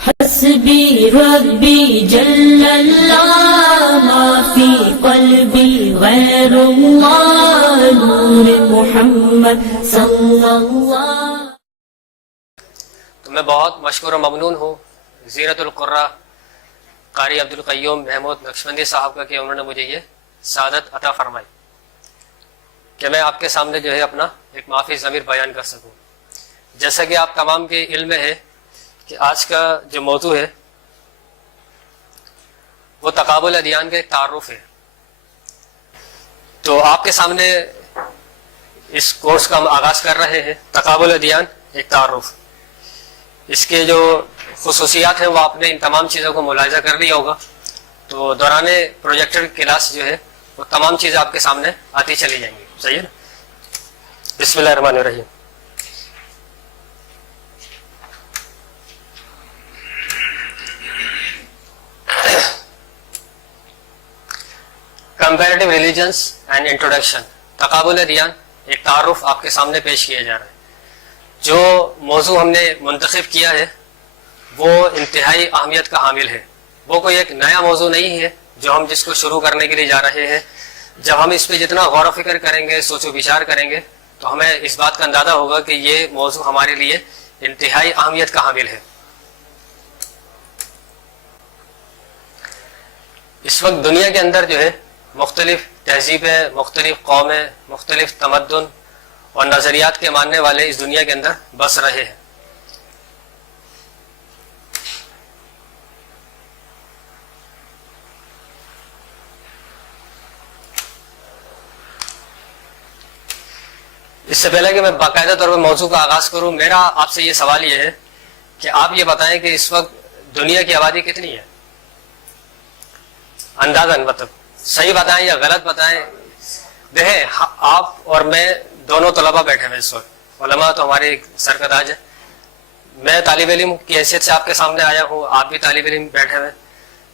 حسبی ربی جل اللہ ما فی قلبی غیر اللہ نور محمد صلی اللہ. تو میں بہت مشکور و ممنون ہوں زینت القرہ قاری عبدالقیوم محمود نقشبندی صاحب کا کہ انہوں نے مجھے یہ سعادت عطا فرمائی کہ میں آپ کے سامنے جو ہے اپنا ایک معافی ضمیر بیان کر سکوں. جیسا کہ آپ تمام کے علم میں ہے کہ آج کا جو موضوع ہے وہ تقابل ادیان کا ایک تعارف ہے. تو آپ کے سامنے اس کورس کا ہم آغاز کر رہے ہیں. تقابل ادیان ایک تعارف، اس کے جو خصوصیات ہیں وہ آپ نے ان تمام چیزوں کو ملاحظہ کر لیا ہوگا. تو دوران پروجیکٹر کلاس جو ہے وہ تمام چیزیں آپ کے سامنے آتی چلی جائیں گی. صحیح ہے نا؟ بسم اللہ الرحمن الرحیم. کمپیریٹیو ریلیجنس اینڈ انٹروڈکشن، تقابل ادیان ایک تعارف آپ کے سامنے پیش کیا جا رہا ہے. جو موضوع ہم نے منتخب کیا ہے وہ انتہائی اہمیت کا حامل ہے. وہ کوئی ایک نیا موضوع نہیں ہے جو ہم جس کو شروع کرنے کے لیے جا رہے ہیں. جب ہم اس پہ جتنا غور و فکر کریں گے، سوچ و بچار کریں گے، تو ہمیں اس بات کا اندازہ ہوگا کہ یہ موضوع ہمارے لیے انتہائی اہمیت کا حامل ہے. اس وقت دنیا کے اندر جو ہے مختلف تہذیبیں، مختلف قومیں، مختلف تمدن اور نظریات کے ماننے والے اس دنیا کے اندر بس رہے ہیں. اس سے پہلے کہ میں باقاعدہ طور پر موضوع کا آغاز کروں، میرا آپ سے یہ سوال یہ ہے کہ آپ یہ بتائیں کہ اس وقت دنیا کی آبادی کتنی ہے؟ اندازاً مطلب صحیح بتائیں یا غلط بتائیں. دیکھیں آپ اور میں دونوں طلبہ بیٹھے ہوئے اس وقت، علماء تو ہمارے سر کا تاج ہے. میں طالب علم کی حیثیت سے آپ کے سامنے آیا ہوں، آپ بھی طالب علم بیٹھے ہوئے.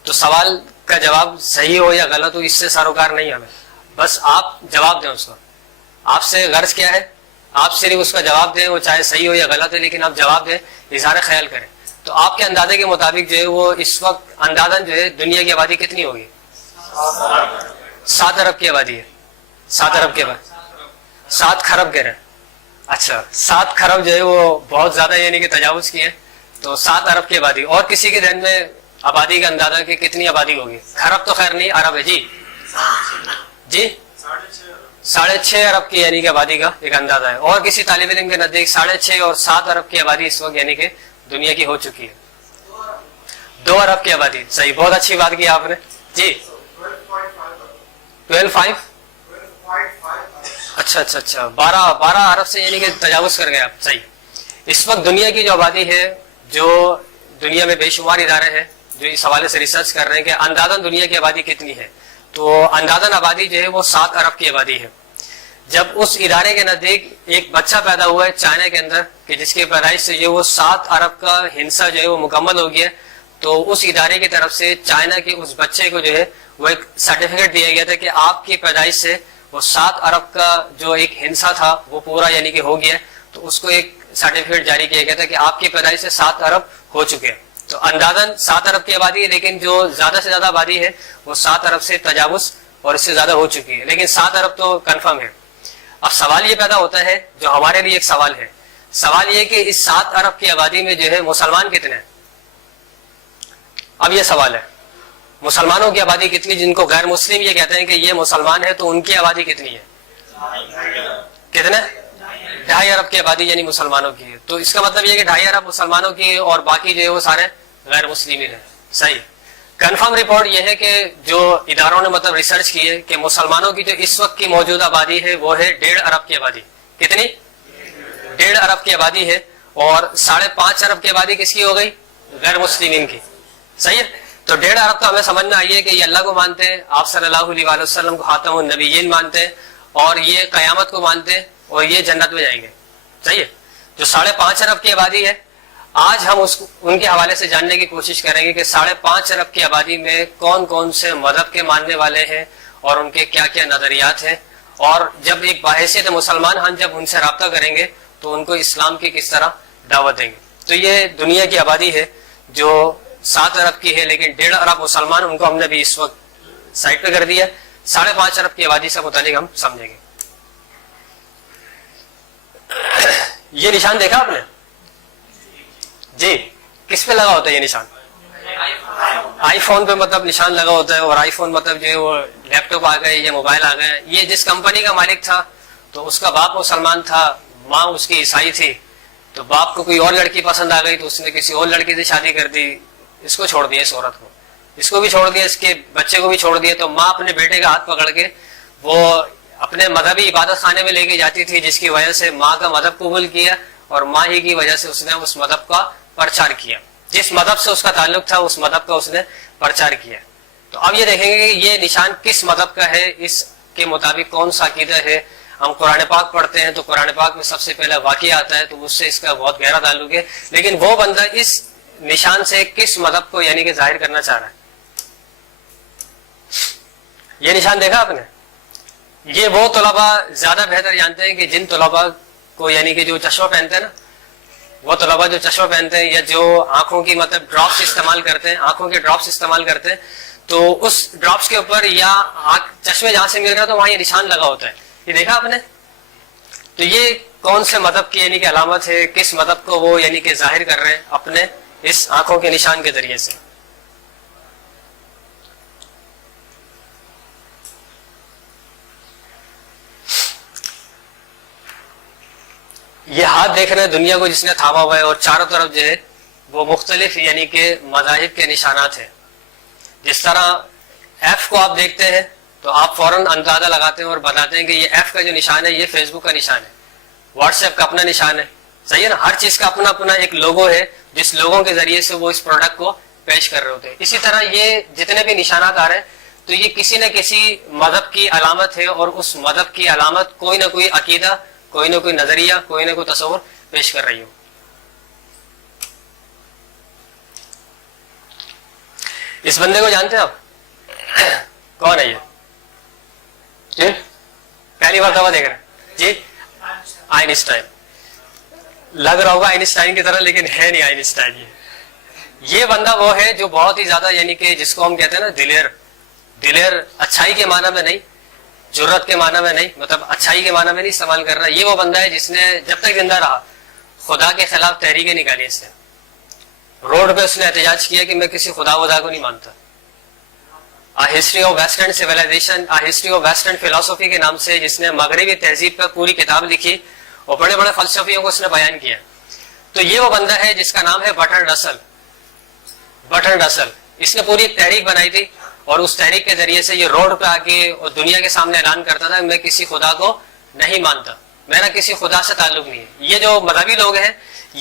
تو سوال کا جواب صحیح ہو یا غلط ہو اس سے سروکار نہیں ہمیں، بس آپ جواب دیں. اس کو آپ سے غرض کیا ہے؟ آپ صرف اس کا جواب دیں، وہ چاہے صحیح ہو یا غلط ہو، لیکن آپ جواب دیں، اظہار خیال کریں. تو آپ کے اندازے کے مطابق جو ہے وہ اس وقت اندازاً جو ہے دنیا کی آبادی کتنی ہوگی؟ 7 ارب کی آبادی ہے. 7 ارب کے بعد 7 خرب کہہ رہے ہیں. اچھا 7 خرب جو ہے وہ بہت زیادہ یعنی کہ تجاوز کی ہے. تو 7 ارب کی آبادی. اور کسی کے ذہن میں آبادی کا اندازہ کہ کتنی آبادی ہوگی؟ خرب تو خیر نہیں، ارب ہے. جی 6.5 ارب کی یعنی کہ آبادی کا ایک اندازہ ہے. اور کسی طالب علم کے نزدیک 6.5 اور 7 ارب کی آبادی اس وقت یعنی کہ دنیا کی ہو چکی ہے. 2 ارب کی آبادی. صحیح، بہت اچھی بات کی آپ نے. جی 12.5. اچھا 12 ارب سے یعنی کہ تجاوز کر گئے آپ. صحیح. اس وقت دنیا کی جو آبادی ہے، جو دنیا میں بے شمار ادارے ہیں جو اس حوالے سے ریسرچ کر رہے ہیں کہ اندازاً دنیا کی آبادی کتنی ہے، تو اندازاً آبادی جو ہے وہ 7 ارب کی آبادی ہے. جب اس ادارے کے نزدیک ایک بچہ پیدا ہوا ہے چائنا کے اندر کہ جس کی پیدائش سے جو وہ 7 ارب کا ہندسہ جو ہے وہ مکمل ہو گیا، تو اس ادارے کی طرف سے چائنا کے اس بچے کو جو ہے وہ ایک سرٹیفکیٹ دیا گیا تھا کہ آپ کی پیدائش سے وہ 7 ارب کا جو ایک ہندسہ تھا وہ پورا یعنی کہ ہو گیا. تو اس کو ایک سرٹیفکیٹ جاری کیا گیا تھا کہ آپ کی پیدائش سے 7 ارب ہو چکے ہیں. تو اندازاً 7 ارب کی آبادی ہے، لیکن جو زیادہ سے زیادہ آبادی ہے وہ 7 ارب سے تجاوز اور اس سے زیادہ ہو چکی ہے، لیکن 7 ارب تو کنفرم ہے. اب سوال یہ پیدا ہوتا ہے جو ہمارے لیے ایک سوال ہے. سوال یہ کہ اس 7 ارب کی آبادی میں جو ہے مسلمان کتنے ہیں؟ اب یہ سوال ہے مسلمانوں کی آبادی کتنی؟ جن کو غیر مسلم یہ کہتے ہیں کہ یہ مسلمان ہے، تو ان کی آبادی کتنی ہے؟ کتنے؟ 2.5 ارب کی آبادی یعنی مسلمانوں کی ہے. تو اس کا مطلب یہ کہ 2.5 ارب مسلمانوں کی ہے اور باقی جو ہے وہ سارے غیر مسلمین ہیں. صحیح. کنفرم رپورٹ یہ ہے کہ جو اداروں نے مطلب ریسرچ کی ہے کہ مسلمانوں کی جو اس وقت کی موجودہ آبادی ہے وہ ہے 1.5 ارب کی آبادی. کتنی؟ 1.5 ارب کی آبادی ہے. اور 5.5 ارب کی آبادی کس کی ہو گئی؟ غیر مسلمین کی. صحیح ہے. تو 1.5 ارب تو ہمیں سمجھ میں آئی ہے کہ یہ اللہ کو مانتے ہیں، آپ صلی اللہ علیہ وآلہ وسلم کو خاتم النبیین مانتے ہیں، اور یہ قیامت کو مانتے ہیں، اور یہ جنت میں جائیں گے. صحیح ہے. جو 5.5 ارب کی آبادی ہے، آج ہم ان کے حوالے سے جاننے کی کوشش کریں گے کہ 5.5 ارب کی آبادی میں کون کون سے مذہب کے ماننے والے ہیں اور ان کے کیا کیا نظریات ہیں. اور جب ایک باحثیت مسلمان ہم جب ان سے رابطہ کریں گے تو ان کو اسلام کی کس طرح دعوت دیں گے. تو یہ دنیا کی آبادی ہے جو 7 ارب کی ہے لیکن 1.5 ارب مسلمان، ان کو ہم نے بھی اس وقت سائٹ پہ کر دیا. 5.5 ارب کی آبادی سے متعلق ہم سمجھیں گے. یہ نشان دیکھا آپ نے؟ جی کس پہ لگا ہوتا ہے یہ نشان؟ آئی فون پہ مطلب نشان لگا ہوتا ہے. اور آئی فون مطلب جو ہے وہ لیپ ٹاپ آ گئے یا موبائل آ گئے. یہ جس کمپنی کا مالک تھا تو اس کا باپ مسلمان تھا، ماں اس کی عیسائی تھی، تو باپ کو کوئی اور لڑکی پسند آ گئی تو اس نے کسی اور لڑکی سے شادی کر دی. اس کو چھوڑ دیا، اس عورت کو، اس کو بھی چھوڑ دیا، اس کے بچے کو بھی چھوڑ دیا. تو ماں اپنے بیٹے کا ہاتھ پکڑ کے وہ اپنے مذہبی عبادت خانے میں لے کے جاتی تھی، جس کی وجہ سے ماں کا مذہب قبول کیا اور ماں ہی کی وجہ سے اس نے اس مذہب کا پرچار کیا. جس مذہب سے اس کا تعلق تھا اس مذہب کا اس نے پرچار کیا. تو اب یہ دیکھیں گے کہ یہ نشان کس مذہب کا ہے، اس کے مطابق کون سا عقیدہ ہے. ہم قرآن پاک پڑھتے ہیں تو قرآن پاک میں سب سے پہلا واقعہ آتا ہے، تو اس سے اس کا بہت گہرا تعلق ہے. لیکن وہ بندہ اس نشان سے کس مذہب کو یعنی کہ ظاہر کرنا چاہ رہا ہے. یہ نشان دیکھا آپ نے؟ یہ وہ طلباء زیادہ بہتر جانتے ہیں کہ جن طلباء کو یعنی کہ جو چشمہ پہنتے ہیں نا، وہ طلباء جو چشمہ پہنتے ہیں یا جو آنکھوں کی مطلب ڈراپس استعمال کرتے ہیں، آنکھوں کے ڈراپس استعمال کرتے ہیں، تو اس ڈراپس کے اوپر یا چشمے جہاں سے مل رہا تو وہاں یہ نشان لگا ہوتا ہے. یہ دیکھا آپ نے؟ تو یہ کون سے مذہب کی یعنی کہ علامت ہے، کس مذہب کو وہ یعنی کہ ظاہر کر رہے ہیں اپنے اس آنکھوں کے نشان کے ذریعے سے. یہ ہاتھ دیکھ رہے ہیں دنیا کو جس نے تھاما ہوا ہے، اور چاروں طرف جو ہے وہ مختلف یعنی کہ مذاہب کے نشانات ہیں. جس طرح ایف کو آپ دیکھتے ہیں تو آپ فوراً اندازہ لگاتے ہیں اور بتاتے ہیں کہ یہ ایف کا جو نشان ہے یہ فیس بک کا نشان ہے، واٹس ایپ کا اپنا نشان ہے. صحیح ہے نا؟ ہر چیز کا اپنا اپنا ایک لوگو ہے جس لوگوں کے ذریعے سے وہ اس پروڈکٹ کو پیش کر رہے ہوتے ہیں. اسی طرح یہ جتنے بھی نشانات آ رہے ہیں تو یہ کسی نہ کسی مذہب کی علامت ہے، اور اس مذہب کی علامت کوئی نہ کوئی عقیدہ، کوئی نہ کوئی نظریہ، کوئی نہ کوئی تصور پیش کر رہی ہو. اس بندے کو جانتے ہیں آپ؟ کون ہے یہ؟ جی پہلی مرتبہ دیکھ رہے ہیں؟ جی آئنسٹائن. لگ رہا ہوگا آئنسٹائن کی طرح لیکن ہے نہیں آئنسٹائن. یہ بندہ وہ ہے جو بہت ہی زیادہ یعنی کہ جس کو ہم کہتے ہیں نا دلیر. دلیر اچھائی کے معنی میں نہیں، جرت کے معنی میں نہیں، مطلب اچھائی کے معنی میں نہیں استعمال کر رہا. یہ وہ بندہ ہے جس نے جب تک زندہ رہا خدا کے خلاف تحریکیں نکالی. اس نے روڈ پہ اس نے احتجاج کیا کہ میں کسی خدا ودا کو نہیں مانتا. History of western civilisation, history of western philosophy کے نام سے جس نے مغربی تہذیب پر پوری کتاب لکھی اور بڑے بڑے فلسفیوں کو اس نے بیان کیا. تو یہ وہ بندہ ہے جس کا نام ہے برٹرنڈ رسل. برٹرنڈ رسل اس نے پوری ایک تحریک بنائی تھی، اور اس تحریک کے ذریعے سے یہ روڈ پہ آ کے اور دنیا کے سامنے اعلان کرتا تھا میں کسی خدا کو نہیں مانتا، میرا کسی خدا سے تعلق نہیں ہے. یہ جو مذہبی لوگ ہیں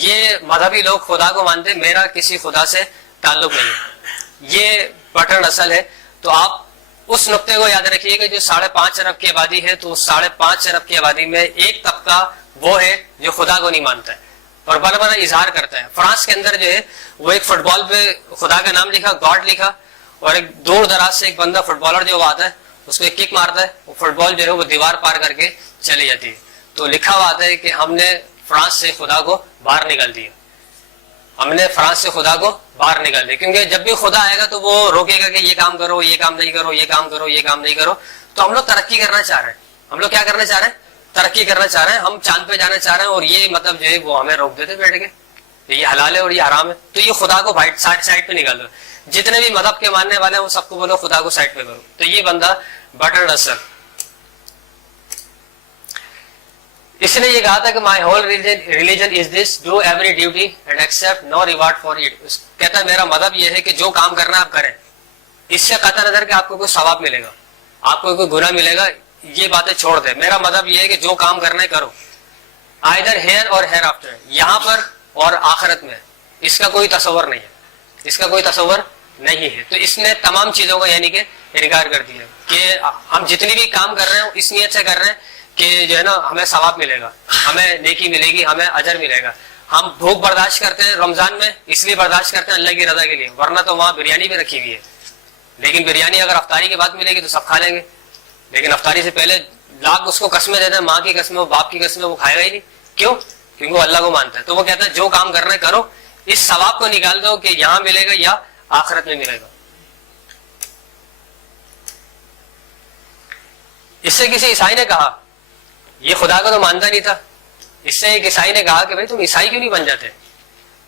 یہ مذہبی لوگ خدا کو مانتے، میرا کسی خدا سے تعلق نہیں ہے. یہ برٹرنڈ رسل ہے. تو آپ اس نقطے کو یاد رکھیے کہ جو 5.5 ارب کی آبادی ہے تو 5.5 ارب کی آبادی میں ایک طبقہ وہ ہے جو خدا کو نہیں مانتا ہے اور بڑا بڑا اظہار کرتا ہے. فرانس کے اندر جو ہے وہ ایک فٹ بال پہ خدا کا نام لکھا، گاڈ لکھا، اور ایک دور دراز سے ایک بندہ فٹ بالر جو آتا ہے اس کو ایک کک مارتا ہے، وہ فٹ بال جو ہے وہ دیوار پار کر کے چلی جاتی ہے. تو لکھا ہوا آتا ہے کہ ہم نے فرانس سے خدا کو باہر نکال دیا، ہم نے فرانس سے خدا کو باہر نکال دیا. کیونکہ جب بھی خدا آئے گا تو وہ روکے گا کہ یہ کام کرو، یہ کام نہیں کرو، یہ کام کرو، یہ کام نہیں کرو. تو ہم لوگ ترقی کرنا چاہ رہے ہیں. ہم لوگ کیا کرنا چاہ رہے ہیں؟ ترقی کرنا چاہ رہے ہیں. ہم چاند پہ جانا چاہ رہے ہیں، اور یہ مطلب جو ہے وہ ہمیں روک دیتے بیٹھ کے یہ حلال ہے اور یہ حرام ہے. تو یہ خدا کو سائڈ پہ نکال دو. جتنے بھی مذہب کے ماننے والے ہیں وہ سب کو بولو خدا کو سائڈ پہ کرو. تو یہ بندہ برٹرنڈ رسل، اس نے یہ کہا تھا کہ my whole religion is this, do every duty and accept no reward for it. کہتا ہے میرا مذہب یہ ہے کہ جو کام کرنا آپ کریں، اس سے قطع نظر کہ آپ کو کوئی ثواب ملے گا، آپ کو کوئی گناہ ملے گا، یہ باتیں چھوڑ دیں. میرا مذہب یہ ہے کہ جو کام کرنا ہے کرو، آئدر ہیئر اور ہیئر آفٹر، یہاں پر اور آخرت میں. اس کا کوئی تصور نہیں ہے، اس کا کوئی تصور نہیں ہے. تو اس نے تمام چیزوں کا یعنی کہ انکار کر دیا کہ ہم جتنی بھی کام کر رہے ہیں اس نیت سے کر رہے ہیں کہ جو ہے نا ہمیں ثواب ملے گا، ہمیں نیکی ملے گی، ہمیں اجر ملے گا. ہم بھوک برداشت کرتے ہیں رمضان میں اس لیے برداشت کرتے ہیں اللہ کی رضا کے لیے، ورنہ تو وہاں بریانی بھی رکھی ہوئی ہے. لیکن بریانی اگر افطاری کے بعد ملے گی تو سب کھا لیں گے، لیکن افطاری سے پہلے لاکھ اس کو قسمیں دیتے ہیں، ماں کی قسمیں، باپ کی قسمیں، وہ کھائے گا ہی نہیں. کیوں؟ کیونکہ وہ اللہ کو مانتا ہے. تو وہ کہتا ہے جو کام کرنا ہے کرو، اس ثواب کو نکال دو کہ یہاں ملے گا یا آخرت میں ملے گا. اس سے کسی عیسائی نے کہا, یہ خدا کو تو مانتا نہیں تھا, اس سے ایک عیسائی نے کہا کہ بھائی تم عیسائی کیوں نہیں بن جاتے؟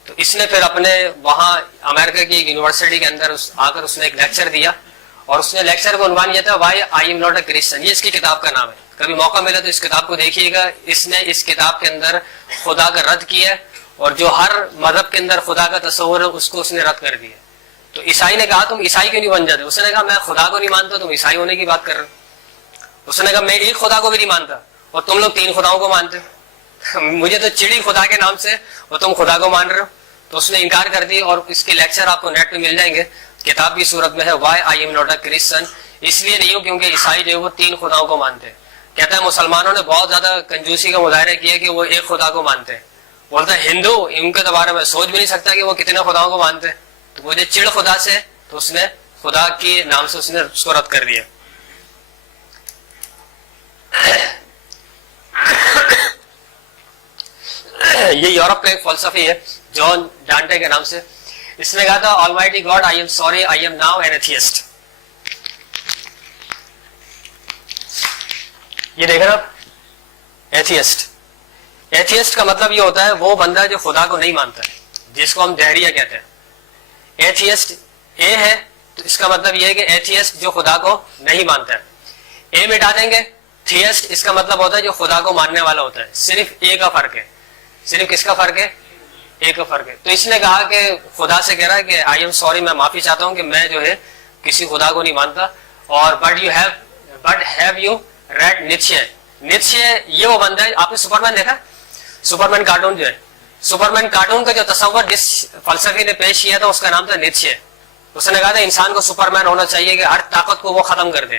تو اس نے پھر اپنے وہاں امریکہ کی ایک یونیورسٹی کے اندر آ کر اس نے ایک لیکچر دیا, اور اس نے لیکچر کو عنوان کیا تھا why I am not a Christian. یہ اس کی کتاب کا نام ہے, کبھی موقع ملا تو اس کتاب کو دیکھیے گا. اس نے اس کتاب کے اندر خدا کا رد کیا ہے, اور جو ہر مذہب کے اندر خدا کا تصور ہے اس کو اس نے رد کر دیا. تو عیسائی نے کہا تم عیسائی کیوں نہیں بن جاتے؟ اس نے کہا میں خدا کو نہیں مانتا, تم عیسائی ہونے کی بات کر رہے ہو. اس نے کہا میں ایک خدا کو بھی نہیں مانتا اور تم لوگ 3 خداؤں کو مانتے ہو, مجھے تو چڑی خدا کے نام سے اور تم خدا کو مان رہے ہو. تو اس نے انکار کر دی, اور اس کے لیکچر آپ کو نیٹ پہ مل جائیں گے, کتاب کی صورت میں ہے why I am not a Christian. اس لیے نہیں ہوں کیونکہ عیسائی جو ہے وہ 3 خداؤں کو مانتے ہیں. کہتا ہے مسلمانوں نے بہت زیادہ کنجوسی کا مظاہرہ کیا کہ وہ ایک خدا کو مانتے ہیں. بولتا ہے ہندو ان کے بارے میں سوچ بھی نہیں سکتا کہ وہ کتنے خداؤں کو مانتے ہیں. تو مجھے چڑ خدا سے, تو اس نے خدا کے نام سے اس نے اس کو رد کر دیا. یہ یورپ کا ایک فلسفی ہے جان ڈانٹے کے نام سے. اس نے کہا تھا Almighty God I am sorry I am now an atheist. یہ دیکھ رہے آپ, ایتھیسٹ. ایتھیسٹ کا مطلب یہ ہوتا ہے وہ بندہ جو خدا کو نہیں مانتا ہے, جس کو ہم دہریہ کہتے ہیں. ایتھیسٹ اے ہے تو اس کا مطلب یہ ہے کہ ایتھیسٹ جو خدا کو نہیں مانتا ہے. اے مٹا دیں گے, تھیسٹ اس کا مطلب ہوتا ہے جو خدا کو ماننے والا ہوتا ہے. صرف اے کا فرق ہے. صرف کس کا فرق ہے؟ اے کا فرق ہے. تو اس نے کہا کہ خدا سے کہہ رہا ہے کہ آئی ایم سوری, میں معافی چاہتا ہوں کہ میں جو ہے کسی خدا کو نہیں مانتا. اور بٹ ہیو یو ریڈ نیچے. نیچے یہ وہ بندہ ہے, آپ نے سپرمین دیکھا؟ سپرمین کارٹون جو ہے, سپرمین کارٹون کا جو تصور جس فلسفی نے پیش کیا تھا اس کا نام تھا نیچے. اس نے کہا تھا انسان کو سپرمین ہونا چاہیے کہ ہر طاقت کو وہ ختم کر دے.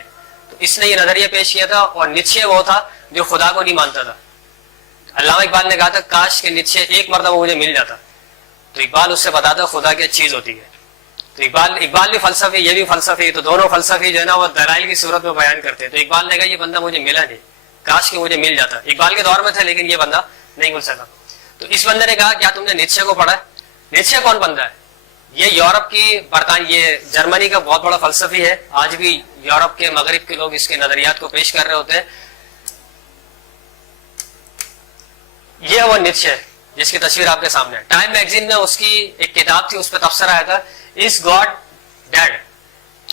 تو اس نے یہ نظریہ پیش کیا تھا, اور نیچے وہ تھا جو خدا کو نہیں مانتا تھا. علامہ اقبال نے کہا تھا کاش کہ نیچے ایک مرتبہ مجھے مل جاتا. تو اقبال اس سے بتاتا خدا کیا چیز ہوتی ہے. تو اقبال بھی فلسفی, یہ بھی فلسفی, تو دونوں فلسفی جو ہے نا وہ دلائل کی صورت میں بیان کرتے ہیں. تو اقبال نے کہا یہ بندہ مجھے ملا نہیں, کاش کہ مجھے مل جاتا. اقبال کے دور میں تھا لیکن یہ بندہ نہیں مل سکا. تو اس بندے نے کہا کیا تم نے نیچے کو پڑھا ہے؟ نیچے کون بندہ ہے؟ یہ یورپ کی یہ جرمنی کا بہت بڑا فلسفی ہے. آج بھی یورپ کے مغرب کے لوگ اس کے نظریات کو پیش کر رہے ہوتے ہیں. یہ وہ نیچے جس کی تصویر آپ کے سامنے ہے. ٹائم میگزین میں اس کی ایک کتاب تھی, اس پہ تبصرہ آیا تھا از گاڈ ڈیڈ.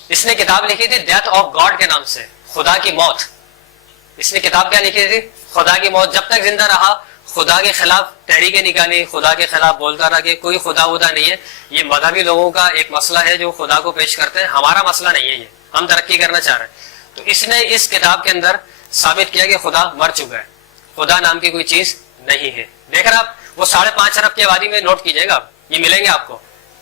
اس نے کتاب لکھی تھی ڈیتھ آف گاڈ کے نام سے, خدا کی موت. اس نے کتاب کیا لکھی تھی؟ خدا کی موت. جب تک زندہ رہا خدا کے خلاف تحریکیں نکالی, خدا کے خلاف بولتا رہا کہ کوئی خدا ودا نہیں ہے. یہ مذہبی لوگوں کا ایک مسئلہ ہے جو خدا کو پیش کرتے ہیں, ہمارا مسئلہ نہیں ہے, یہ ہم ترقی کرنا چاہ رہے ہیں. تو اس نے اس کتاب کے اندر ثابت کیا کہ خدا مر چکا ہے, خدا نام کی کوئی چیز نہیں ہے. دیکھ رہے آپ, وہ 5.5 ارب کی آبادی میں نوٹ کیجئے گا, یہ ملیں گے آپ کو,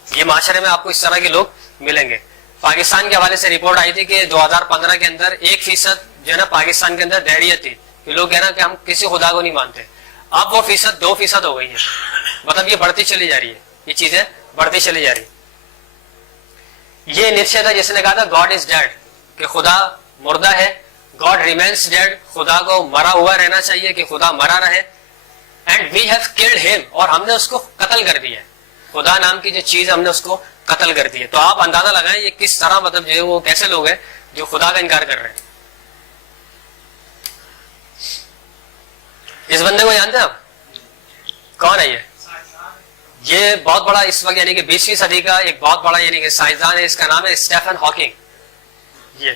یہ معاشرے میں آپ کو اس طرح کے لوگ ملیں گے. پاکستان کے حوالے سے رپورٹ آئی تھی کہ 2015 کے اندر 1% جو ہے نا پاکستان کے اندر دہریت تھی, کہ لوگ کہنا کہ ہم کسی خدا کو نہیں مانتے. اب وہ 2% ہو گئی ہے. مطلب یہ بڑھتی چلی جا رہی ہے, یہ چیزیں بڑھتی چلی جا رہی. یہ نیچے تھا جس نے کہا تھا گاڈ از ڈیڈ, کہ خدا مردہ ہے. گاڈ ریمینس ڈیڈ, خدا کو مرا ہوا رہنا چاہیے, کہ خدا مرا رہے. اینڈ وی ہیو کلڈ ہم, اور ہم نے اس کو قتل کر دیا. خدا نام کی جو چیز ہم نے اس کو قتل کر دی. تو آپ اندازہ لگائیں یہ کس طرح, مطلب جو ہے وہ کیسے لوگ ہیں جو خدا کا انکار کر رہے ہیں. اس بندے کو جانتے ہیں آپ کون ہے؟ یہ بہت بڑا اس وقت یعنی کہ 20ویں صدی کا ایک بہت بڑا یعنی کہ سائنسدان ہے. اس کا نام ہے اسٹیفن ہاکنگ. یہ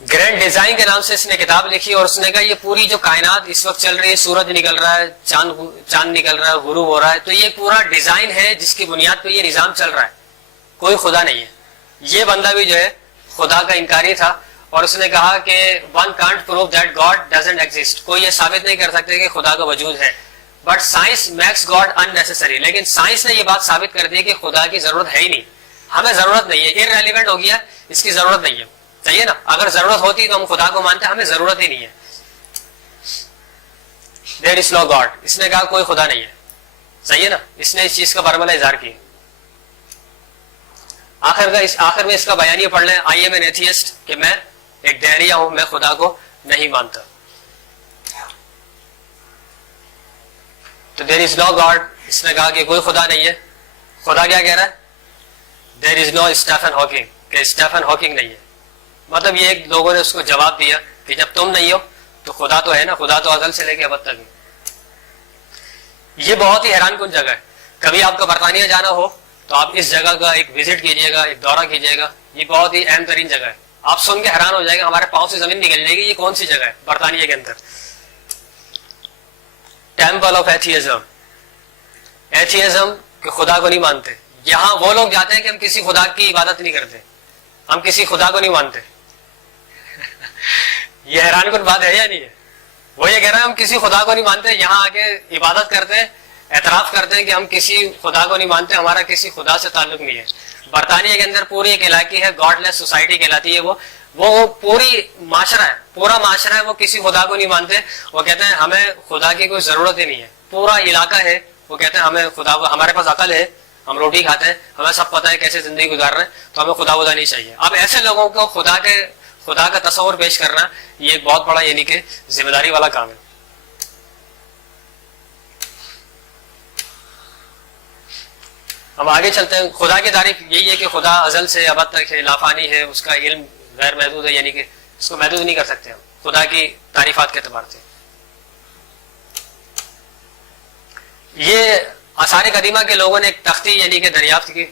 گرینڈ ڈیزائن کے نام سے اس نے کتاب لکھی, اور اس نے کہا یہ پوری جو کائنات اس وقت چل رہی ہے, سورج نکل رہا ہے, چاند نکل رہا ہے, غروب ہو رہا ہے, تو یہ پورا ڈیزائن ہے جس کی بنیاد پہ یہ نظام چل رہا ہے, کوئی خدا نہیں ہے. یہ بندہ بھی جو ہے خدا کا انکاری تھا, اور اس نے کہا کہ one can't prove that God doesn't exist, کوئی یہ ثابت نہیں کر سکتے کہ خدا کا وجود ہے. But science makes God unnecessary, لیکن سائنس نے یہ بات ثابت کر دی کہ خدا کی ضرورت ہے ہی نہیں, ہمیں ضرورت نہیں ہے, ارریلیونٹ ہو گیا, اس کی ضرورت نہیں ہے. صحیح ہے نا, اگر ضرورت ہوتی تو ہم خدا کو مانتے, ہمیں ضرورت ہی نہیں ہے. دیر از نو گاڈ, اس نے کہا کوئی خدا نہیں ہے. صحیح ہے نا, اس نے اس چیز کا برملا اظہار کیا. آخر میں اس کا بیانیہ پڑھ لیں, آئی ایم این ایتھیسٹ, کہ میں ایک دہریہ ہوں, میں خدا کو نہیں مانتا. تو دیر از نو گاڈ, اس نے کہا کہ کوئی خدا نہیں ہے. خدا کیا کہہ رہا ہے؟ دیر از نو اسٹیفن ہاکنگ، کہ اسٹیفن ہاکنگ نہیں ہے. مطلب یہ ایک لوگوں نے اس کو جواب دیا کہ جب تم نہیں ہو تو خدا تو ہے نا، خدا تو ازل سے لے کے ابد تک ہے. یہ بہت ہی حیران کن جگہ ہے. کبھی آپ کو برطانیہ جانا ہو تو آپ اس جگہ کا ایک وزٹ کیجیے گا، ایک دورہ کیجیے گا. یہ بہت ہی اہم ترین جگہ ہے. آپ سن کے حیران ہو جائے گا، ہمارے پاؤں سے زمین نکل جائے گی. یہ کون سی جگہ ہے برطانیہ کے اندر؟ Temple of atheism. ایتھیزم کہ خدا کو نہیں مانتے. یہاں وہ لوگ جاتے ہیں کہ ہم کسی خدا کی عبادت نہیں کرتے، ہم کسی خدا کو نہیں مانتے. یہ حیران کن بات ہے یا نہیں ہے؟ وہ یہ کہہ رہے ہیں ہم کسی خدا کو نہیں مانتے، یہاں آ کے عبادت کرتے ہیں، اعتراف کرتے ہیں کہ ہم کسی خدا کو نہیں مانتے، ہمارا کسی خدا سے تعلق نہیں ہے. برطانیہ کے اندر پوری ایک علاقے ہے، گاڈ لیس سوسائٹی کہلاتی ہے. وہ پوری معاشرہ ہے، پورا معاشرہ ہے، وہ کسی خدا کو نہیں مانتے. وہ کہتے ہیں ہمیں خدا کی کوئی ضرورت ہی نہیں ہے. پورا علاقہ ہے، وہ کہتے ہیں ہمیں خدا کو، ہمارے پاس عقل ہے، ہم روٹی کھاتے ہیں، ہمیں سب پتہ ہے کیسے زندگی گزار رہے ہیں، تو ہمیں خدا نہیں چاہیے. اب ایسے لوگوں کو خدا کا تصور پیش کرنا یہ ایک بہت بڑا یعنی کہ ذمہ داری والا کام ہے. ہم آگے چلتے ہیں. خدا کی تعریف یہی ہے کہ خدا ازل سے ابد تک ہے، لافانی ہے، اس کا علم غیر محدود ہے، یعنی کہ اس کو محدود نہیں کر سکتے ہم خدا کی تعریفات کے اعتبار سے. یہ آثار قدیمہ کے لوگوں نے ایک تختی یعنی کہ دریافت کی،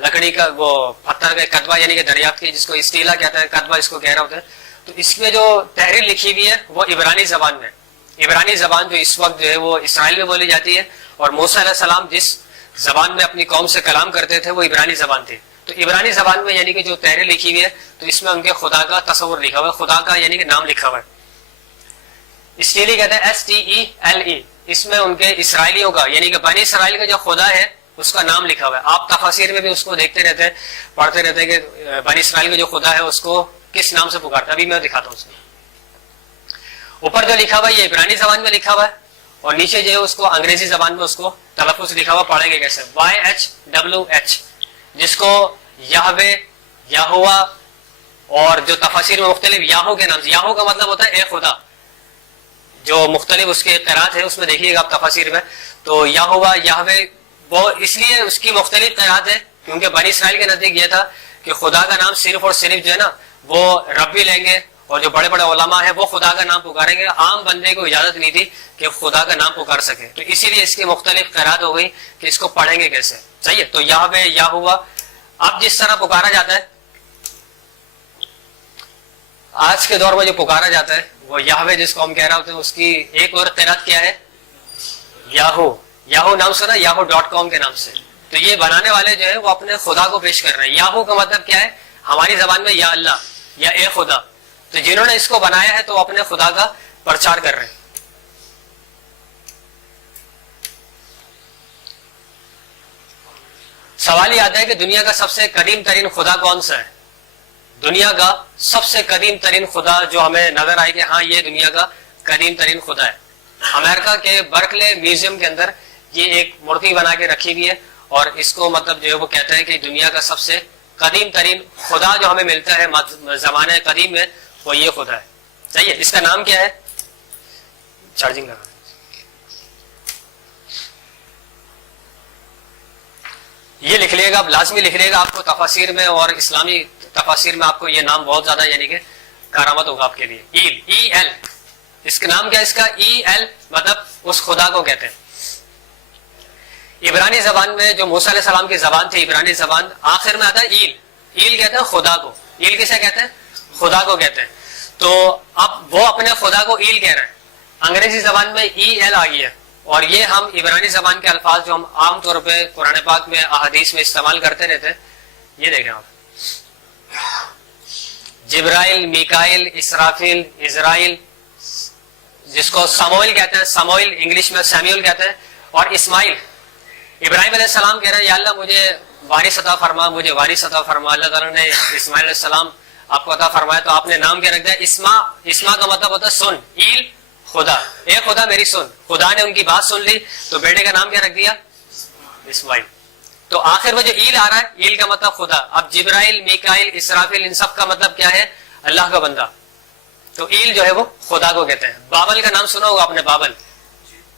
لکڑی کا وہ پتھر کا کتبہ یعنی کہ دریافت کی، جس کو اسٹیلا کہتا ہے، کتبہ اس کو کہہ رہا ہوتا ہے. تو اس میں جو تحریر لکھی ہوئی ہے وہ عبرانی زبان میں. عبرانی زبان جو اس وقت جو ہے وہ اسرائیل میں بولی جاتی ہے، اور موسیٰ علیہ السلام جس زبان میں اپنی قوم سے کلام کرتے تھے وہ عبرانی زبان تھی. تو عبرانی زبان میں یعنی کہ جو تحریر لکھی ہوئی ہے تو اس میں ان کے خدا کا تصور لکھا ہوا ہے، خدا کا یعنی کہ نام لکھا ہوا ہے. اسٹیلی کہتے ہیں STELE. اس میں ان کے اسرائیلیوں کا یعنی کہ بنی اسرائیل کا جو خدا ہے اس کا نام لکھا ہوا ہے. آپ تفاسیر میں بھی اس کو دیکھتے رہتے ہیں، پڑھتے رہتے ہیں کہ بنی اسرائیل کا جو خدا ہے اس کو کس نام سے پکارتا ہے. ابھی میں دکھاتا ہوں. اس میں اوپر جو لکھا ہوا ہے یہ عبرانی زبان میں لکھا ہوا ہے، اور نیچے جو ہے اس کو انگریزی زبان میں اس کو تلفظ لکھا ہوا. پڑھیں گے کیسے؟ YHWH، جس کو یہوے، یہوا، اور جو تفاسیر میں مختلف یاہو کے نام سے. یاہو کا مطلب ہوتا ہے اے خدا. جو مختلف اس کے قرات ہے اس میں دیکھیے گا آپ تفاسیر میں، تو یہوا، یہوے، وہ اس لیے اس کی مختلف قرات ہے کیونکہ بنی اسرائیل کے نزدیک یہ تھا کہ خدا کا نام صرف اور صرف جو ہے نا وہ رب بھی لیں گے، اور جو بڑے بڑے علماء ہیں وہ خدا کا نام پکاریں گے. عام بندے کو اجازت نہیں تھی کہ خدا کا نام پکار سکے. تو اسی لیے اس کی مختلف قرات ہو گئی کہ اس کو پڑھیں گے کیسے. صحیح ہے؟ تو یہوے، یہوا، اب جس طرح پکارا جاتا ہے آج کے دور میں جو پکارا جاتا ہے وہ یہوے جس کو ہم کہہ رہے ہوتے ہیں، اس کی ایک اور قرات کیا ہے؟ یاہو. یاہو نام سنا؟ yahoo.com کے نام سے. تو یہ بنانے والے جو ہے وہ اپنے خدا کو پیش کر رہے ہیں. یاہو کا مطلب کیا ہے ہماری زبان میں؟ یا اللہ یا اے خدا. تو جنہوں نے اس کو بنایا ہے تو وہ اپنے خدا کا پرچار کر رہے ہیں. سوال یہ آتا ہے کہ دنیا کا سب سے قدیم ترین خدا کون سا ہے؟ دنیا کا سب سے قدیم ترین خدا جو ہمیں نظر آئے کہ ہاں یہ دنیا کا قدیم ترین خدا ہے. امریکہ کے برکلے میوزیم کے اندر یہ ایک مورتی بنا کے رکھی ہوئی ہے، اور اس کو مطلب جو ہے وہ کہتا ہے کہ دنیا کا سب سے قدیم ترین خدا جو ہمیں ملتا ہے زمانے قدیم میں وہ یہ خدا ہے. صحیح ہے؟ اس کا نام کیا ہے؟ چارجنگ لگا. یہ لکھ لیے گا آپ، لازمی لکھ لیے گا. آپ کو تفاسیر میں اور اسلامی تفاسیر میں آپ کو یہ نام بہت زیادہ یعنی کہ کارآمد ہوگا آپ کے لیے. EL. اس کا نام کیا ہے؟ اس کا EL مطلب اس خدا کو کہتے ہیں. عبرانی زبان میں جو موسیٰ علیہ السلام کی زبان تھی، عبرانی زبان، آخر میں آتا ہے ایل. ایل کہتے ہیں خدا کو. ایل کسے کہتے ہیں؟ خدا کو کہتے ہیں. تو اب وہ اپنے خدا کو ایل کہہ رہے ہیں. انگریزی زبان میں EL آ گئی ہے، اور یہ ہم عبرانی زبان کے الفاظ جو ہم عام طور پہ قرآن پاک میں احادیث میں استعمال کرتے رہتے ہیں. یہ دیکھیں آپ، جبرائیل، میکائیل، اسرافیل، اسرائیل، جس کو سموئیل کہتے ہیں، سموئیل انگلش میں سیمیول کہتے ہیں، اور اسماعیل. ابراہیم علیہ السلام کہہ رہے ہیں یا اللہ مجھے وارث عطا فرما، مجھے وارث عطا فرما. اللہ تعالیٰ نے اسماعیل علیہ السلام آپ کو عطا فرمایا تو آپ نے نام کیا رکھ دیا؟ اسما. اسما کا مطلب ہوتا ہے سن. ایل خدا، اے خدا میری سن. خدا نے ان کی بات سن لی تو بیٹے کا نام کیا رکھ دیا؟ اسماعیل. تو آخر میں جو ایل آ رہا ہے، ایل کا مطلب خدا. اب جبرائیل، میکائیل، اسرافیل، ان سب کا مطلب کیا ہے؟ اللہ کا بندہ. تو ایل جو ہے وہ خدا کو کہتے ہیں. بابل کا نام سنا ہوگا آپ نے؟ بابل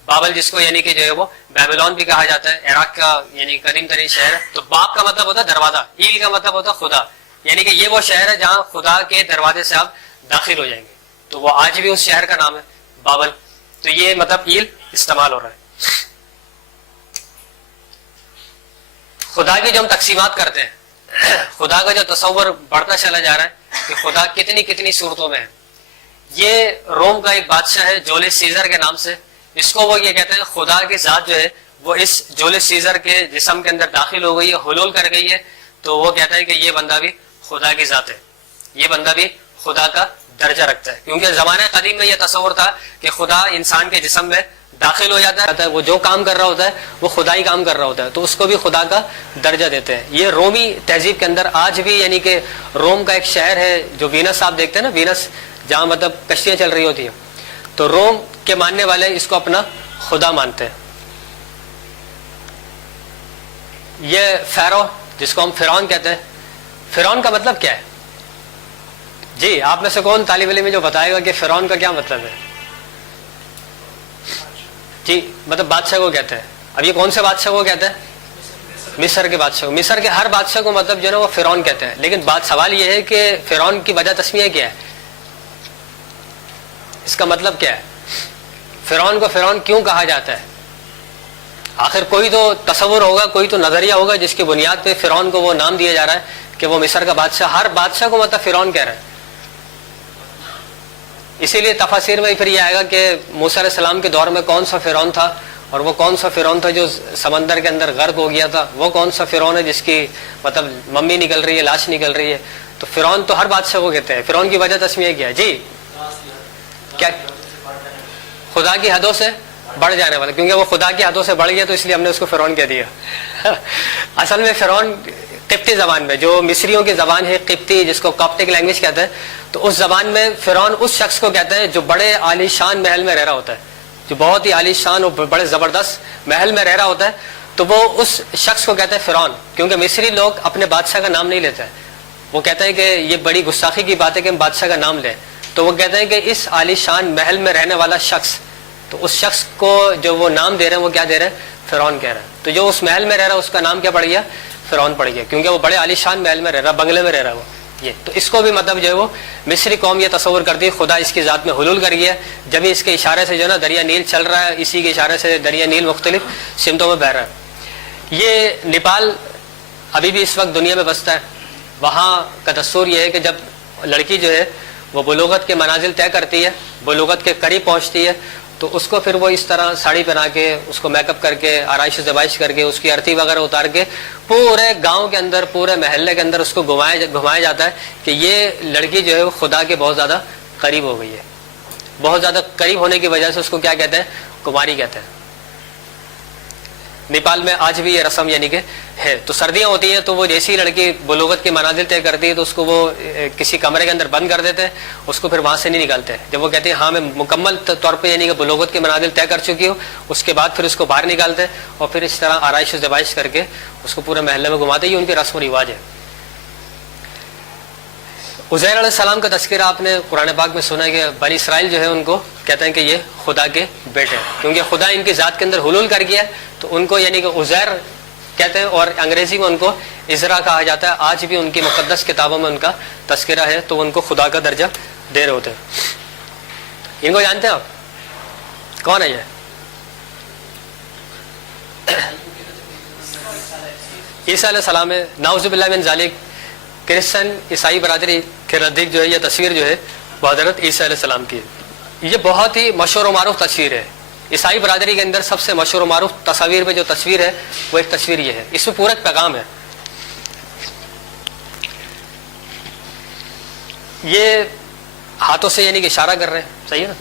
بابل جس کو یعنی کہ جو ہے وہ بیبلون بھی کہا جاتا ہے، عراق کا یعنی قدیم ترین شہر ہے. تو باب کا مطلب ہوتا ہے دروازہ، ایل کا مطلب ہوتا ہے خدا، یعنی کہ یہ وہ شہر ہے جہاں خدا کے دروازے سے آپ داخل ہو جائیں گے. تو وہ آج بھی اس شہر کا نام ہے بابل. تو یہ مطلب ایل استعمال ہو رہا ہے. خدا کی جو ہم تقسیمات کرتے ہیں، خدا کا جو تصور بڑھتا چلا جا رہا ہے کہ خدا کتنی کتنی صورتوں میں ہے. یہ روم کا ایک بادشاہ ہے جولیس سیزر کے نام سے، اس کو وہ یہ کہتے ہیں خدا کی ذات جو ہے وہ اس جولیس سیزر کے جسم کے اندر داخل ہو گئی ہے، حلول کر گئی ہے. تو وہ کہتا ہے کہ یہ بندہ بھی خدا کی ذات ہے، یہ بندہ بھی خدا کا درجہ رکھتا ہے. کیونکہ زمانہ قدیم میں یہ تصور تھا کہ خدا انسان کے جسم میں داخل ہو جاتا ہے، وہ جو کام کر رہا ہوتا ہے وہ خدا ہی کام کر رہا ہوتا ہے، تو اس کو بھی خدا کا درجہ دیتے ہیں. یہ رومی تہذیب کے اندر آج بھی یعنی کہ روم کا ایک شہر ہے جو وینس آپ دیکھتے ہیں نا، وینس جہاں مطلب کشتیاں چل رہی ہوتی ہیں، تو روم کے ماننے والے اس کو اپنا خدا مانتے ہیں. یہ فیرو جس کو ہم فرعون کہتے ہیں، فرعون کا مطلب کیا ہے؟ جی آپ میں سے کون طالب علم جو بتائے گا کہ فرعون کا کیا مطلب ہے؟ جی مطلب بادشاہ کو کہتے ہیں. اب یہ کون سے بادشاہ کو کہتے ہیں؟ مصر کے بادشاہ کو. مصر کے ہر بادشاہ کو مطلب جو ہے نا وہ فرعون کہتے ہیں. لیکن بات سوال یہ ہے کہ فرعون کی وجہ تسمیہ کیا ہے، اس کا مطلب کیا ہے؟ فرعون کو فرعون کیوں کہا جاتا ہے؟ آخر کوئی تو تصور ہوگا، کوئی تو نظریہ ہوگا جس کی بنیاد پہ فرعون کو وہ نام دیا جا رہا ہے کہ وہ مصر کا بادشاہ. ہر بادشاہ کو مطلب فرعون کہہ رہا ہے. اسی لیے تفاسیر میں پھر یہ آئے گا کہ موسیٰ علیہ السلام کے دور میں کون سا فرعون تھا، اور وہ کون سا فرعون تھا جو سمندر کے اندر غرق ہو گیا تھا، وہ کون سا فرعون ہے جس کی مطلب ممی نکل رہی ہے، لاش نکل رہی ہے. تو فرعون تو ہر بادشاہ کو کہتے ہیں. فرعون کی وجہ تسمیہ کیا ہے؟ جی کیا؟ خدا کی حدوں سے بڑھ جانے والا. کیونکہ وہ خدا کی حدوں سے بڑھ گیا تو اس لیے ہم نے اس کو فرعون کہہ دیا. اصل میں فرعون قبطی زبان میں، جو مصریوں کی زبان ہے قبطی، جس کو کاپٹک لینگویج کہتے ہیں، تو اس زبان میں فرعون اس شخص کو کہتے ہیں جو بڑے عالی شان محل میں رہ رہا ہوتا ہے، جو بہت ہی عالی شان اور بڑے زبردست محل میں رہ رہا ہوتا ہے. تو وہ اس شخص کو کہتے ہیں فرعون. کیونکہ مصری لوگ اپنے بادشاہ کا نام نہیں لیتے ہیں، وہ کہتے ہیں کہ یہ بڑی گستاخی کی بات ہے کہ ہم بادشاہ کا نام لیں. تو وہ کہتے ہیں کہ اس عالی شان محل میں رہنے والا شخص، تو اس شخص کو جو وہ نام دے رہے ہیں وہ کیا دے رہے ہیں؟ فرعون کہہ رہے ہیں. تو جو اس محل میں رہ رہا ہے اس کا نام کیا پڑ گیا؟ فرعون پڑ گیا. کیونکہ وہ بڑے عالی شان محل میں رہ رہا، بنگلے میں رہ رہا وہ. یہ تو اس کو بھی مطلب جو ہے وہ مصری قوم یہ تصور کرتی ہے خدا اس کی ذات میں حلول کر گیا. جبھی اس کے اشارے سے جو ہے نا دریا نیل چل رہا ہے، اسی کے اشارے سے دریا نیل مختلف سمتوں میں بہ رہا ہے. یہ نیپال ابھی بھی اس وقت دنیا میں بستا ہے. وہاں کا دستور یہ ہے کہ جب لڑکی جو ہے وہ بلوغت کے منازل طے کرتی ہے، بلوغت کے قریب پہنچتی ہے، تو اس کو پھر وہ اس طرح ساڑی پہنا کے، اس کو میک اپ کر کے، آرائش و زبائش کر کے، اس کی ارتی وغیرہ اتار کے پورے گاؤں کے اندر، پورے محلے کے اندر اس کو گھمایا جاتا ہے کہ یہ لڑکی جو ہے وہ خدا کے بہت زیادہ قریب ہو گئی ہے. بہت زیادہ قریب ہونے کی وجہ سے اس کو کیا کہتے ہیں؟ کماری کہتے ہیں. نیپال میں آج بھی یہ رسم یعنی کہ ہے. تو سردیاں ہوتی ہیں تو وہ جیسی لڑکی بلوغت کے منازل طے کرتی ہے تو اس کو وہ کسی کمرے کے اندر بند کر دیتے ہیں، اس کو پھر وہاں سے نہیں نکالتے. جب وہ کہتے ہیں ہاں میں مکمل طور پہ یعنی کہ بلوغت کے منازل طے کر چکی ہوں، اس کے بعد پھر اس کو باہر نکالتے اور پھر اس طرح آرائش و زبائش کر کے اس کو پورے محلے میں گھماتے. یہ ان کی رسم و رواج ہے. عزیر علیہ السلام کا تذکرہ آپ نے قرآن پاک میں سنا ہے کہ بنی اسرائیل جو ہے ان کو کہتے ہیں کہ یہ خدا کے بیٹے ہیں، کیونکہ خدا ان کی ذات کے اندر حلول کر گیا تو ان کو یعنی کہ عزیر کہتے ہیں، اور انگریزی میں ان کو عزرا کہا جاتا ہے. آج بھی ان کی مقدس کتابوں میں ان کا تذکرہ ہے تو ان کو خدا کا درجہ دے رہے ہوتے ہیں. ان کو جانتے ہیں آپ؟ کون ہے یہ؟ عیسیٰ علیہ السلام ہے. نعوذ باللہ من ذالک. کرسچن عیسائی برادری کے نزدیک جو ہے یہ تصویر جو ہے وہ حضرت عیسیٰ علیہ السلام کی ہے. یہ بہت ہی مشہور و معروف تصویر ہے. عیسائی برادری کے اندر سب سے مشہور و معروف تصاویر میں جو تصویر ہے وہ ایک تصویر یہ ہے. اس میں پورا ایک پیغام ہے. یہ ہاتھوں سے یعنی کہ اشارہ کر رہے ہیں، صحیح ہے نا.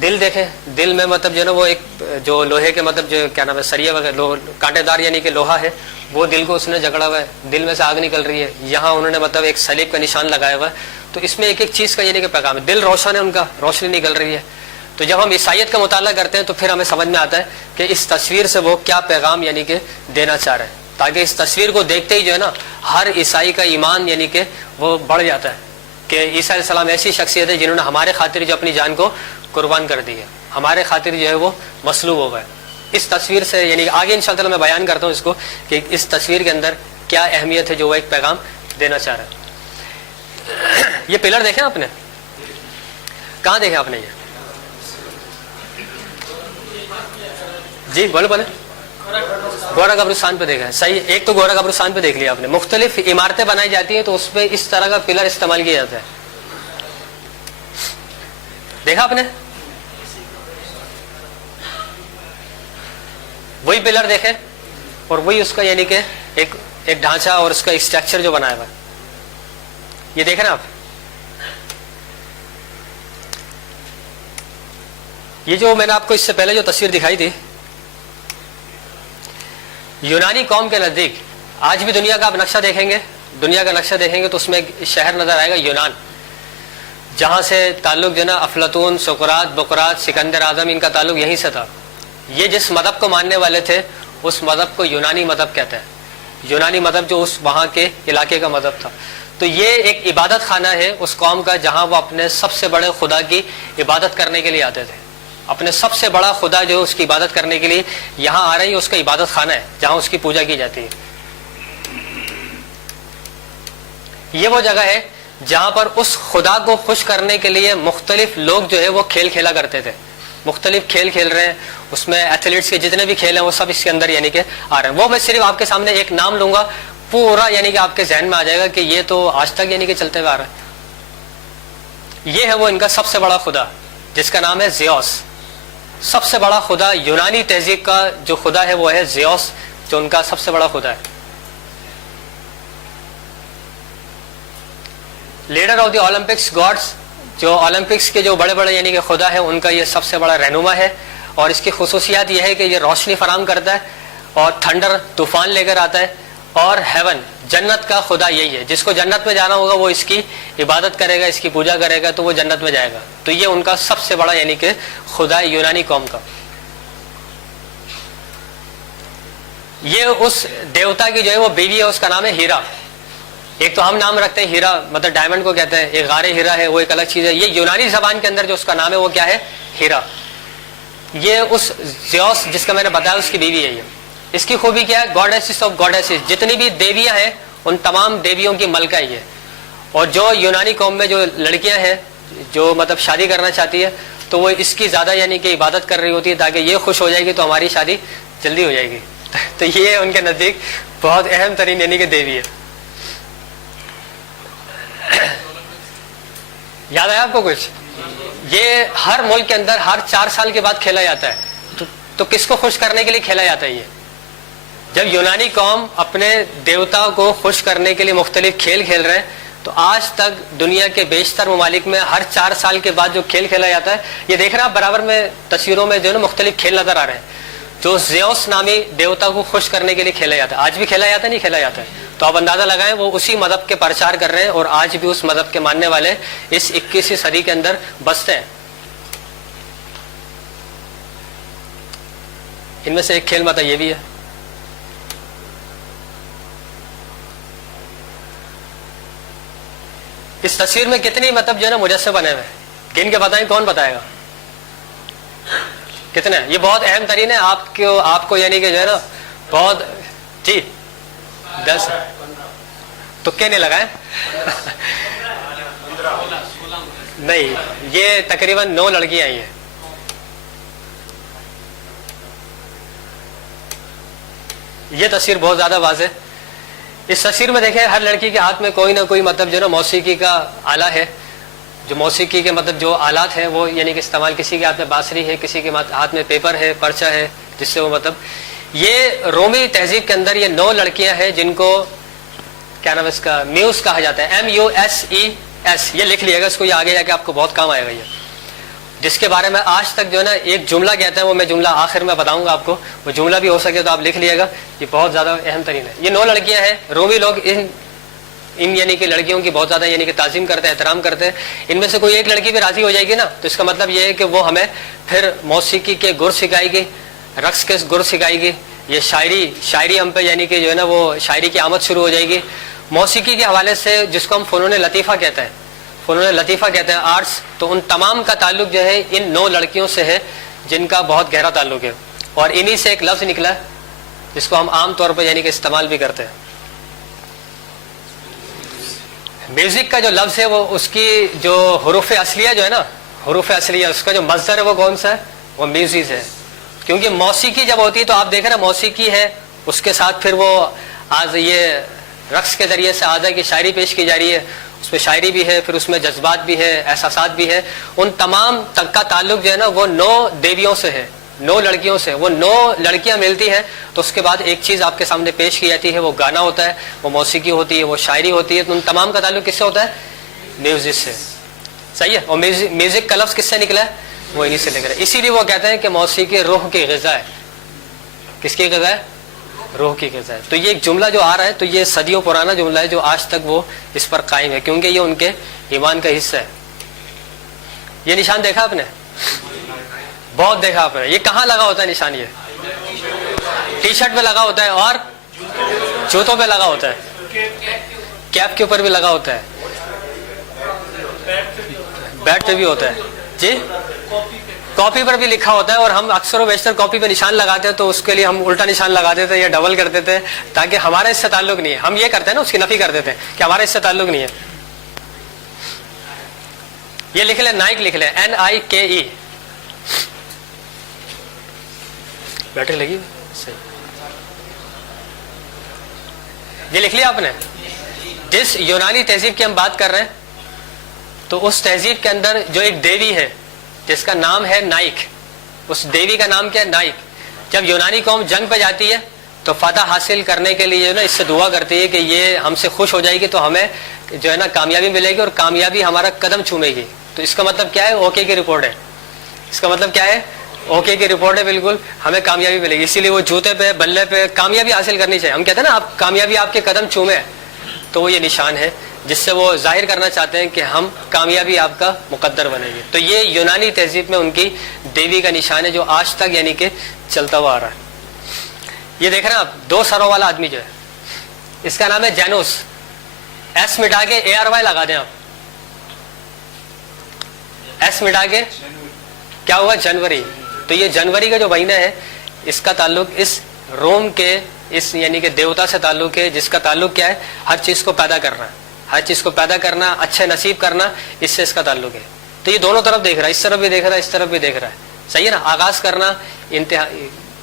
دل دیکھیں، دل میں مطلب جو ہے نا وہ ایک جو لوہے کے مطلب جو کیا نام ہے سریے وغیرہ کانٹے دار یعنی کہ لوہا ہے، وہ دل کو اس نے جکڑا ہوا ہے. دل میں سے آگ نکل رہی ہے. یہاں انہوں نے مطلب ایک صلیب کا نشان لگایا ہوا ہے. تو اس میں ایک ایک چیز کا یعنی کہ پیغام ہے. دل روشن ہے، ان کا روشنی نکل رہی ہے. تو جب ہم عیسائیت کا مطالعہ کرتے ہیں تو پھر ہمیں سمجھ میں آتا ہے کہ اس تصویر سے وہ کیا پیغام یعنی کہ دینا چاہ رہے ہیں، تاکہ اس تصویر کو دیکھتے ہی جو ہے نا ہر عیسائی کا ایمان یعنی کہ وہ بڑھ جاتا ہے کہ عیسیٰ علیہ السلام ایسی شخصیت ہے جنہوں نے ہمارے خاطر جو اپنی جان کو قربان کر دی ہے. ہمارے خاطر جو ہے وہ مصلوب ہو گئے. اس تصویر سے یعنی آگے انشاءاللہ میں بیان کرتا ہوں اس کو کہ اس تصویر کے اندر کیا اہمیت ہے جو وہ ایک پیغام دینا چاہ رہا ہے. یہ پلر دیکھیں آپ نے, کہاں دیکھیں آپ نے یہ؟ جی بولے بولے. گورا قبرستان پہ دیکھا ہے, صحیح. ایک تو گورا قبرستان پہ دیکھ لیا آپ نے. مختلف عمارتیں بنائی جاتی ہیں تو اس پہ اس طرح کا پلر استعمال کیا جاتا ہے, دیکھا آپ نے؟ وہی پلر دیکھیں اور وہی اس کا یعنی کہ ایک ڈھانچہ اور اس کا ایک اسٹرکچر جو بنایا ہوا ہے, یہ دیکھ رہے ہیں آپ. یہ جو میں نے آپ کو اس سے پہلے جو تصویر دکھائی تھی, یونانی قوم کے نزدیک آج بھی دنیا کا آپ نقشہ دیکھیں گے, دنیا کا نقشہ دیکھیں گے تو اس میں ایک شہر نظر آئے گا یونان, جہاں سے تعلق جو نا افلاطون, سقراط, بقراط, سکندر اعظم, ان کا تعلق یہیں سے تھا. یہ جس مذہب کو ماننے والے تھے اس مذہب کو یونانی مذہب کہتے ہیں. یونانی مذہب جو اس وہاں کے علاقے کا مذہب تھا. تو یہ ایک عبادت خانہ ہے اس قوم کا, جہاں وہ اپنے سب سے بڑے خدا کی عبادت کرنے کے لیے آتے تھے. اپنے سب سے بڑا خدا جو اس کی عبادت کرنے کے لیے یہاں آ رہی ہے, اس کا عبادت خانہ ہے جہاں اس کی پوجا کی جاتی ہے. یہ وہ جگہ ہے جہاں پر اس خدا کو خوش کرنے کے لیے مختلف لوگ جو ہے وہ کھیل کھیلا کرتے تھے. مختلف کھیل کھیل رہے ہیں, اس میں ایتھلیٹس کے جتنے بھی کھیل ہیں وہ سب اس کے اندر یعنی کہ آ رہے ہیں. وہ میں صرف آپ کے سامنے ایک نام لوں گا, پورا یعنی کہ آپ کے ذہن میں آ جائے گا کہ یہ تو آج تک یعنی کہ چلتے ہوئے آ رہا ہے. یہ ہے وہ ان کا سب سے بڑا خدا جس کا نام ہے زیوس. سب سے بڑا خدا یونانی تہذیب کا جو خدا ہے وہ ہے زیوس, جو ان کا سب سے بڑا خدا ہے. Leader of the Olympics gods, جو اولمپکس کے جو بڑے بڑے یعنی کہ خدا ہے ان کا یہ سب سے بڑا رہنما ہے. اور اس کی خصوصیات یہ ہے کہ یہ روشنی فراہم کرتا ہے اور تھنڈر طوفان لے کر آتا ہے. اور ہیون جنت کا خدا یہی ہے, جس کو جنت میں جانا ہوگا وہ اس کی عبادت کرے گا, اس کی پوجا کرے گا تو وہ جنت میں جائے گا. تو یہ ان کا سب سے بڑا یعنی کہ خدا ہے یونانی قوم کا. یہ اس دیوتا کی جو ہے وہ بیوی ہے, اس کا نام ہے ہیرا. ایک تو ہم نام رکھتے ہیں ہیرا, مطلب ڈائمنڈ کو کہتے ہیں, ایک غار ہیرا ہے وہ ایک الگ چیز ہے. یہ یونانی زبان کے اندر جو اس کا نام ہے وہ کیا ہے؟ ہیرا. یہ اس زیوس جس کا میں نے بتایا اس کی بیوی ہے. یہ اس کی خوبی کیا ہے؟ گاڈیسز آف گاڈیسز, جتنی بھی دیویاں ہیں ان تمام دیویوں کی ملکہ ہے یہ. اور جو یونانی قوم میں جو لڑکیاں ہیں جو مطلب شادی کرنا چاہتی ہے تو وہ اس کی زیادہ یعنی کہ عبادت کر رہی ہوتی ہے تاکہ یہ خوش ہو جائے گی تو ہماری شادی جلدی ہو جائے گی. تو یہ ان کے نزدیک بہت اہم ترین یعنی کہ دیوی ہے. یاد آیا آپ کو کچھ؟ یہ ہر ملک کے اندر ہر 4 سال کے بعد کھیلا جاتا ہے. تو کس کو خوش کرنے کے لیے کھیلا جاتا ہے یہ؟ جب یونانی قوم اپنے دیوتا کو خوش کرنے کے لیے مختلف کھیل کھیل رہے ہیں تو آج تک دنیا کے بیشتر ممالک میں ہر 4 سال کے بعد جو کھیل کھیلا جاتا ہے, یہ دیکھ رہے ہیں آپ برابر میں تصویروں میں جو ہے نا مختلف کھیل نظر آ رہے ہیں جو زیوس نامی دیوتا کو خوش کرنے کے لیے کھیلا جاتا ہے. آج بھی کھیلا جاتا ہے, نہیں کھیلا جاتا ہے؟ تو آپ اندازہ لگائیں وہ اسی مذہب کے پرچار کر رہے ہیں اور آج بھی اس مذہب کے ماننے والے اس 21ویں صدی کے اندر بستے ہیں. ان میں سے ایک کھیل مطلب یہ بھی ہے. اس تصویر میں کتنی مطلب جو ہے نا مجسمے بنے ہوئے ہیں, گن کے بتائیں کون بتائے گا کتنے؟ یہ بہت اہم ترین ہے آپ کو یعنی کہ جو ہے نا بہت. جی 10 تکے نہیں لگائے نہیں, یہ تقریباً 9 لڑکیاں آئی ہیں. یہ تصویر بہت زیادہ واضح. اس تصویر میں دیکھیں ہر لڑکی کے ہاتھ میں کوئی نہ کوئی مطلب جو ہے نا موسیقی کا آلہ ہے. جو موسیقی کے مطلب جو آلات ہیں وہ یعنی کہ استعمال, کسی کے ہاتھ میں بانسری ہے, کسی کے ہاتھ میں پیپر ہے, پرچہ ہے, جس سے وہ مطلب. یہ رومی تہذیب کے اندر یہ 9 لڑکیاں ہیں جن کو کیا نام ہے اس کا, میوس کہا جاتا ہے, MUSES. یہ لکھ لیے گا اس کو, یہ آگے جا کے آپ کو بہت کام آئے گا. یہ جس کے بارے میں آج تک جو ہے نا ایک جملہ کہتے ہیں, وہ میں جملہ آخر میں بتاؤں گا آپ کو, وہ جملہ بھی ہو سکے تو آپ لکھ لیے گا. یہ بہت زیادہ اہم ترین ہے. یہ 9 لڑکیاں ہیں. رومی لوگ ان یعنی کہ لڑکیوں کی بہت زیادہ یعنی کہ تعظیم کرتے ہیں, احترام کرتے ہیں. ان میں سے کوئی ایک لڑکی بھی راضی ہو جائے گی نا تو اس کا مطلب یہ ہے کہ وہ ہمیں پھر موسیقی کے گر سکھائے گی, رقص کے گر سکھائے گی. یہ شاعری ہم پہ یعنی کہ جو ہے نا وہ شاعری کی آمد شروع ہو جائے گی. موسیقی کے حوالے سے جس کو ہم فنون لطیفہ کہتے ہیں, فنون لطیفہ کہتے ہیں آرٹس، تو ان تمام کا تعلق جو ہے ان 9 لڑکیوں سے ہے جن کا بہت گہرا تعلق ہے، اور انہی سے ایک لفظ نکلا ہے جس کو ہم عام طور پر یعنی کہ استعمال بھی کرتے ہیں۔ میوزک کا جو لفظ ہے وہ اس کی جو حروف اصلیہ جو ہے نا، حروف اصلیہ اس کا جو مصدر ہے وہ کون سا ہے؟ وہ میوزک ہے، کیونکہ موسیقی جب ہوتی ہے تو آپ دیکھیں نا موسیقی ہے، اس کے ساتھ پھر وہ آج یہ رقص کے ذریعے سے آزا کی شاعری پیش کی جا رہی ہے، اس میں شاعری بھی ہے، پھر اس میں جذبات بھی ہے، احساسات بھی ہے، ان تمام تک کا تعلق جو ہے نا وہ 9 دیویوں سے ہے، 9 لڑکیوں سے۔ وہ 9 لڑکیاں ملتی ہیں تو اس کے بعد ایک چیز آپ کے سامنے پیش کی جاتی ہے، وہ گانا ہوتا ہے، وہ موسیقی ہوتی ہے، وہ شاعری ہوتی ہے، تو ان تمام کا تعلق کس سے ہوتا ہے؟ میوزک سے، صحیح ہے۔ اور میوزک کا لفظ کس سے نکلا ہے؟ وہ انہی سے نکلا ہے۔ اسی لیے وہ کہتے ہیں کہ موسیقی روح کی غذا ہے۔ کس کی غذا ہے؟ روح کی غذا ہے۔ تو یہ ایک جملہ جو آ رہا ہے تو یہ صدیوں پرانا جملہ ہے جو آج تک وہ اس پر قائم ہے، کیونکہ یہ ان کے ایمان کا حصہ ہے۔ یہ نشان دیکھا آپ نے؟ بہت دیکھا آپ نے۔ یہ کہاں لگا ہوتا ہے نشان؟ یہ ٹی شرٹ پہ لگا ہوتا ہے اور جوتوں پہ لگا ہوتا ہے، کیپ کے اوپر بھی لگا ہوتا ہے، بیٹ پہ بھی ہوتا ہے، جی کاپی پر بھی لکھا ہوتا ہے، اور ہم اکثر و بیشتر کاپی پہ نشان لگاتے ہیں تو اس کے لیے ہم الٹا نشان لگا دیتے ہیں یا ڈبل کر دیتے ہیں تاکہ ہمارا اس سے تعلق نہیں ہے۔ ہم یہ کرتے ہیں نا، اس کی نفی کر دیتے ہیں کہ ہمارا اس سے تعلق نہیں ہے۔ یہ لکھ لیں، نائک لکھ لیں، NIKE۔ بیٹری لگی صحیح، یہ لکھ لیا آپ نے؟ جس یونانی تہذیب کی ہم بات کر رہے ہیں تو اس تہذیب کے اندر جو ایک دیوی ہے جس کا نام ہے نائک، اس دیوی کا نام کیا ہے؟ نائک۔ جب یونانی قوم جنگ پہ جاتی ہے تو فتح حاصل کرنے کے لیے نا اس سے دعا کرتی ہے کہ یہ ہم سے خوش ہو جائے گی تو ہمیں جو ہے نا کامیابی ملے گی، اور کامیابی ہمارا قدم چومے گی۔ تو اس کا مطلب کیا ہے؟ اوکے کی رپورٹ ہے۔ اس کا مطلب کیا ہے؟ اوکے کی رپورٹ ہے، بالکل ہمیں کامیابی ملے گی۔ اسی لیے وہ جوتے پہ بلے پہ کامیابی حاصل کرنی چاہیے۔ ہم کہتے ہیں نا آپ کامیابی آپ کے قدم چومے، تو وہ یہ نشان ہے جس سے وہ ظاہر کرنا چاہتے ہیں کہ ہم کامیابی آپ کا مقدر بنے گی۔ تو یہ یونانی تہذیب میں ان کی دیوی کا نشان ہے جو آج تک یعنی کہ چلتا ہوا آ رہا ہے۔ یہ دیکھ رہے ہیں آپ، 2 سروں والا آدمی جو ہے اس کا نام ہے جینوس، ایس مٹا کے ARY لگا دیں آپ، ایس مٹا کے کیا ہوا؟ جنوری۔ تو یہ جنوری کا جو مہینہ ہے اس کا تعلق اس روم کے اس یعنی کہ دیوتا سے تعلق ہے، جس کا تعلق کیا ہے؟ ہر چیز کو پیدا کرنا، ہر چیز کو پیدا کرنا، اچھے نصیب کرنا، اس سے اس کا تعلق ہے۔ تو یہ دونوں طرف دیکھ رہا ہے، اس طرف بھی دیکھ رہا ہے، اس طرف بھی دیکھ رہا ہے، صحیح ہے نا؟ آغاز کرنا، انتہا،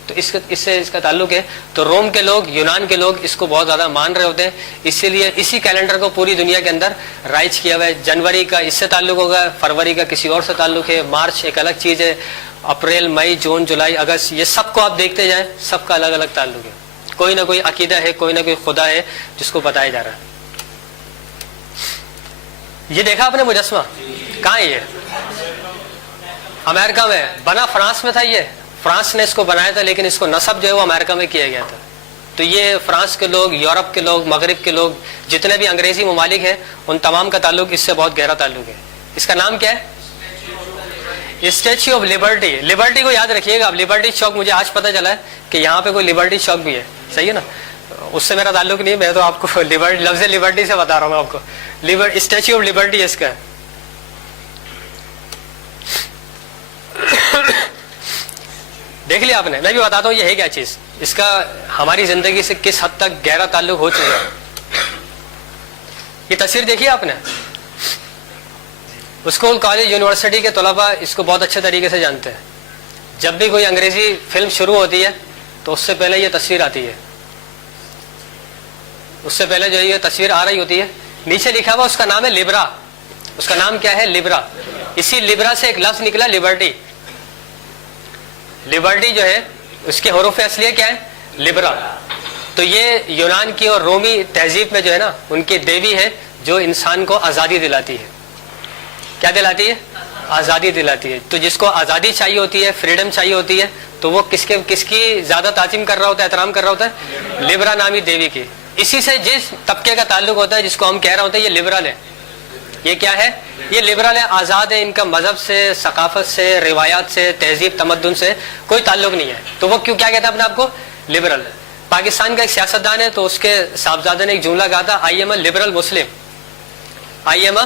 تو اس سے اس کا تعلق ہے۔ تو روم کے لوگ، یونان کے لوگ اس کو بہت زیادہ مان رہے ہوتے ہیں، اسی لیے اسی کیلنڈر کو پوری دنیا کے اندر رائج کیا ہوا ہے۔ جنوری کا اس سے تعلق ہوگا، فروری کا کسی اور سے تعلق ہے، مارچ ایک الگ چیز ہے، اپریل، مئی، جون، جولائی، اگست، یہ سب کو آپ دیکھتے جائیں، سب کا الگ الگ تعلق ہے۔ کوئی نہ کوئی عقیدہ ہے، کوئی نہ کوئی خدا ہے جس کو بتایا جا رہا ہے۔ یہ دیکھا آپ نے مجسمہ؟ کہاں ہے یہ؟ امریکہ میں بنا، فرانس میں تھا، یہ فرانس نے اس کو بنایا تھا، لیکن اس کو نصب جو ہے وہ امریکہ میں کیا گیا تھا۔ تو یہ فرانس کے لوگ، یورپ کے لوگ، مغرب کے لوگ، جتنے بھی انگریزی ممالک ہیں ان تمام کا تعلق اس سے بہت گہرا تعلق ہے۔ اس کا نام کیا ہے؟ Statue of Liberty. لبرٹی کو یاد رکھیے گا آپ، لبرٹی چوک، مجھے آج پتہ چلا ہے کہ یہاں پہ کوئی لبرٹی چوک بھی ہے، صحیح ہے نا؟ اس سے میرا تعلق نہیں ہے، میں تو آپ کو لفظ لبرٹی سے بتا رہا ہوں آپ کو۔ اسٹیچو آف لبرٹی اس کا دیکھ لیا آپ نے؟ میں بھی بتاتا ہوں یہ ہے کیا چیز، اس کا ہماری زندگی سے کس حد تک گہرا تعلق ہو چکا ہے۔ یہ تصویر دیکھی آپ نے؟ اسکول، کالج، یونیورسٹی کے طلباء اس کو بہت اچھے طریقے سے جانتے ہیں۔ جب بھی کوئی انگریزی فلم شروع ہوتی ہے تو اس سے پہلے یہ تصویر آتی ہے، اس سے پہلے جو یہ تصویر آ رہی ہوتی ہے، نیچے لکھا ہوا اس کا نام ہے لبرا۔ اس کا نام کیا ہے؟ لبرا۔ اسی لبرا سے ایک لفظ نکلا لبرٹی۔ لبرٹی جو ہے اس کے حروف اصلیہ کیا ہے؟ لبرا۔ تو یہ یونان کی اور رومی تہذیب میں جو ہے نا ان کی دیوی ہے جو انسان کو آزادی دلاتی ہے۔ کیا دلاتی ہے؟ آزادی دلاتی ہے۔ تو جس کو آزادی چاہیے ہوتی ہے، فریڈم چاہیے ہوتی ہے، تو وہ کس کی زیادہ تعظیم کر رہا ہوتا ہے، احترام کر رہا ہوتا ہے؟ لبرا نامی دیوی کی۔ اسی سے جس طبقے کا تعلق ہوتا ہے جس کو ہم کہہ رہے ہوتے ہیں یہ لبرل ہے۔ یہ کیا ہے؟ یہ لبرل ہے، آزاد ہے، ان کا مذہب سے، ثقافت سے، روایات سے، تہذیب، تمدن سے کوئی تعلق نہیں ہے۔ تو وہ کیوں کیا کہتا ہے اپنے آپ کو؟ لبرل۔ پاکستان کا ایک سیاستدان ہے تو اس کے صاحبزادے نے ایک جملہ کہا تھا، I am a liberal Muslim, I am a